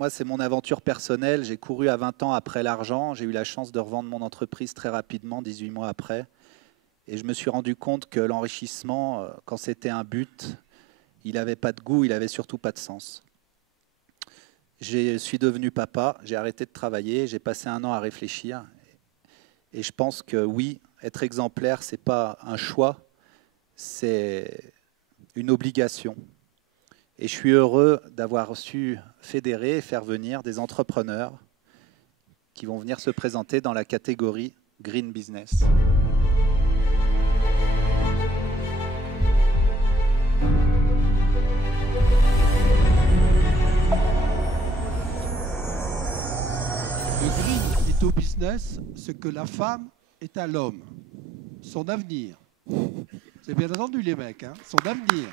moi, c'est mon aventure personnelle. J'ai couru à 20 ans après l'argent. J'ai eu la chance de revendre mon entreprise très rapidement, 18 mois après. Et je me suis rendu compte que l'enrichissement, quand c'était un but, il n'avait pas de goût, il n'avait surtout pas de sens. Je suis devenu papa, j'ai arrêté de travailler, j'ai passé un an à réfléchir. Et je pense que oui, être exemplaire, ce n'est pas un choix, c'est une obligation. Et je suis heureux d'avoir su fédérer et faire venir des entrepreneurs qui vont venir se présenter dans la catégorie Green Business. Le green est au business ce que la femme est à l'homme. Son avenir. C'est bien entendu les mecs, hein, son avenir.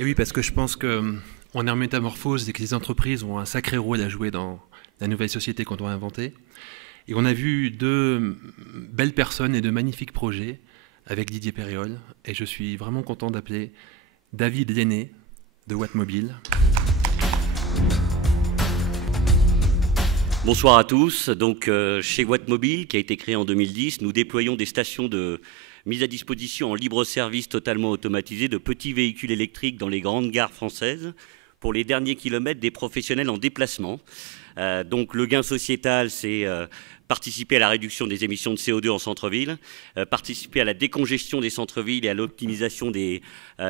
Et oui, parce que je pense qu'on est en métamorphose et que les entreprises ont un sacré rôle à jouer dans la nouvelle société qu'on doit inventer. Et on a vu deux belles personnes et de magnifiques projets avec Didier Périol. Et je suis vraiment content d'appeler David Lenné de Wattmobile. Bonsoir à tous. Donc, chez Wattmobile, qui a été créé en 2010, nous déployons des stations de mise à disposition en libre service totalement automatisées de petits véhicules électriques dans les grandes gares françaises pour les derniers kilomètres des professionnels en déplacement. Donc le gain sociétal, c'est participer à la réduction des émissions de CO2 en centre-ville, participer à la décongestion des centres-villes et à l'optimisation des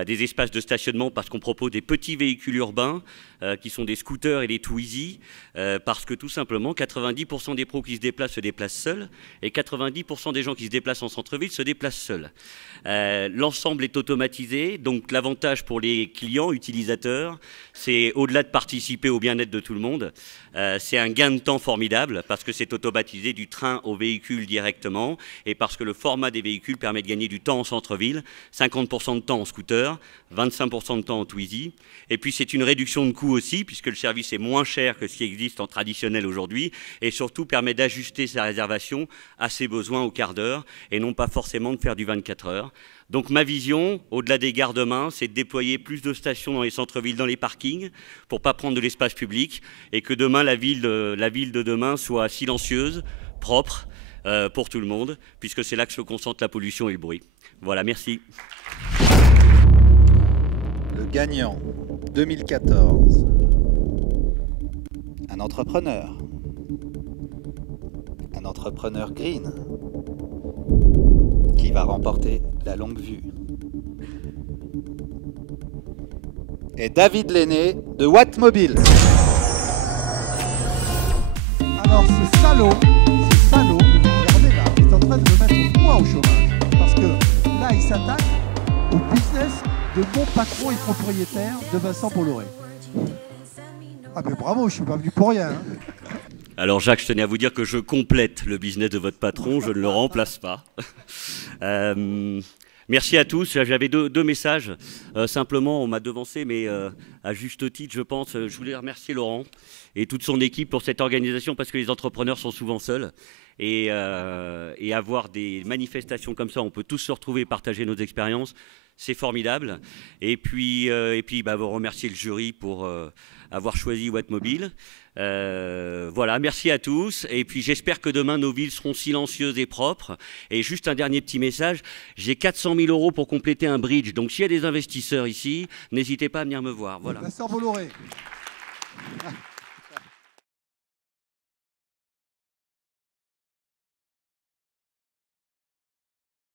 espaces de stationnement parce qu'on propose des petits véhicules urbains qui sont des scooters et des Twizy, parce que tout simplement 90% des pros qui se déplacent seuls et 90% des gens qui se déplacent en centre-ville se déplacent seuls. L'ensemble est automatisé, donc l'avantage pour les clients, utilisateurs, c'est au-delà de participer au bien-être de tout le monde, c'est un gain de temps formidable parce que c'est automatisé du train au véhicule directement et parce que le format des véhicules permet de gagner du temps en centre-ville, 50% de temps en scooter, 25% de temps en Twizy. Et puis c'est une réduction de coût aussi puisque le service est moins cher que ce qui existe en traditionnel aujourd'hui et surtout permet d'ajuster sa réservation à ses besoins au quart d'heure et non pas forcément de faire du 24 heures. Donc ma vision, au-delà des gares demain, c'est de déployer plus de stations dans les centres-villes, dans les parkings, pour ne pas prendre de l'espace public, et que demain, la ville de demain soit silencieuse, propre, pour tout le monde, puisque c'est là que se concentre la pollution et le bruit. Voilà, merci. Le gagnant 2014, un entrepreneur green, qui va remporter la longue vue. Et David Lenné de Wattmobile. Alors ce salaud, regardez là, il est en train de me mettre moi au chômage. Parce que là, il s'attaque au business de mon patron et propriétaire de Vincent Bolloré. Ah mais bravo, je suis pas venu pour rien. Hein. Alors Jacques, je tenais à vous dire que je complète le business de votre patron, je ne le remplace pas. Merci à tous. J'avais deux messages. Simplement, on m'a devancé, mais à juste titre, je pense. Je voulais remercier Laurent et toute son équipe pour cette organisation parce que les entrepreneurs sont souvent seuls. Et avoir des manifestations comme ça, on peut tous se retrouver et partager nos expériences. C'est formidable. Et puis vous remercier le jury pour avoir choisi Wattmobile. Voilà, merci à tous. Et puis j'espère que demain nos villes seront silencieuses et propres. Et juste un dernier petit message, j'ai 400 000 € pour compléter un bridge. Donc s'il y a des investisseurs ici, n'hésitez pas à venir me voir. Voilà. Vincent Bolloré.